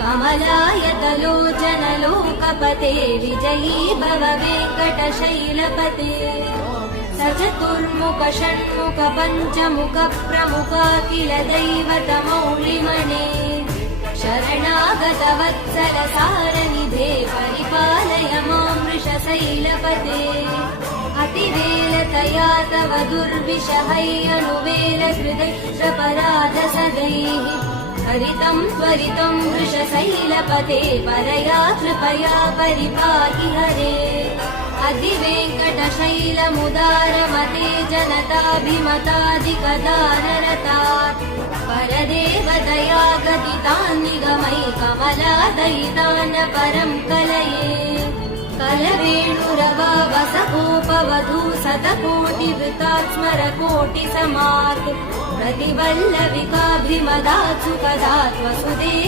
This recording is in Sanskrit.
कमलायतलोचनलोकपते विजयी भव वेङ्कटशैलपते सचतुर्मुख षण्मुख पञ्चमुख प्रमुखाखिल दैवतमौलिमने शरणागत वत्सल सारनिधे परिपालय मां वृषशैलपते अतिवेलतया तव दुर्विषहैरनुवेल हृदयपराध सदैः हरितं त्वरितं वृषशैलपते परया कृपया परिपाहि हरे अधिवेङ्कटशैलमुदारमते जनताभिमताधिकदाररतात् परदेवदया गदितान् निगमै कमलादयितान् परं कलये कलवेणुरवावसकोपवधू शतकोटिवृतात् स्मरकोटिसमात् प्रतिवल्लविकाभिमदात् सुखदात् वसुदेव